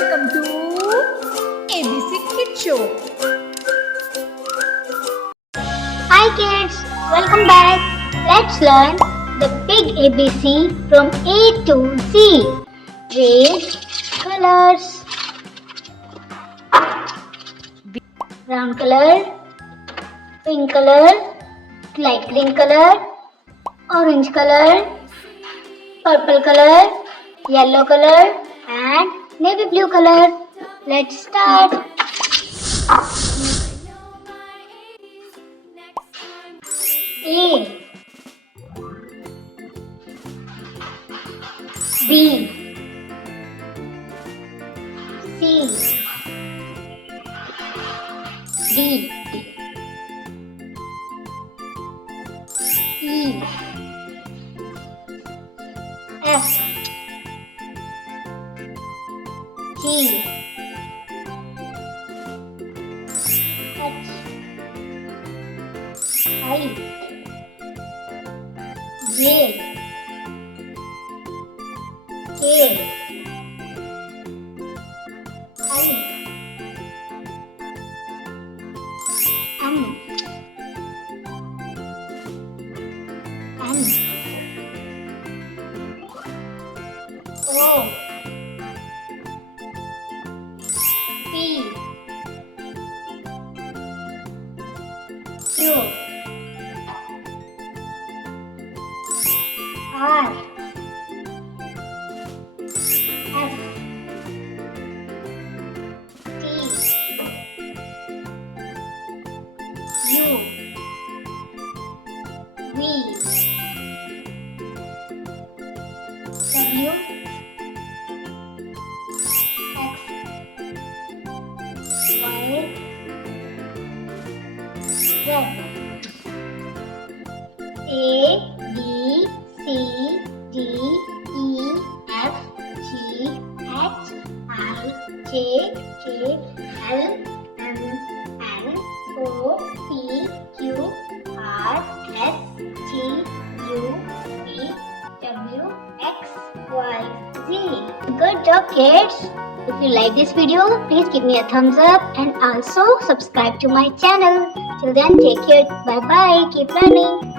welcome to ABC Kids Show. Hi kids, welcome back. Let's learn the big ABC from A to Z. With colors. Brown color, pink color, light green color, orange color, purple color, yellow color and navy blue color. Let's start. A B C D E F G H I J K L M O P Q R S T U V W X Y Z A B C D E F G H I J K L M N O P Q R S T U V W X Y Z. Good job kids! If you like this video, please give me a thumbs up and also subscribe to my channel. Till then, take care. Bye bye. Keep learning.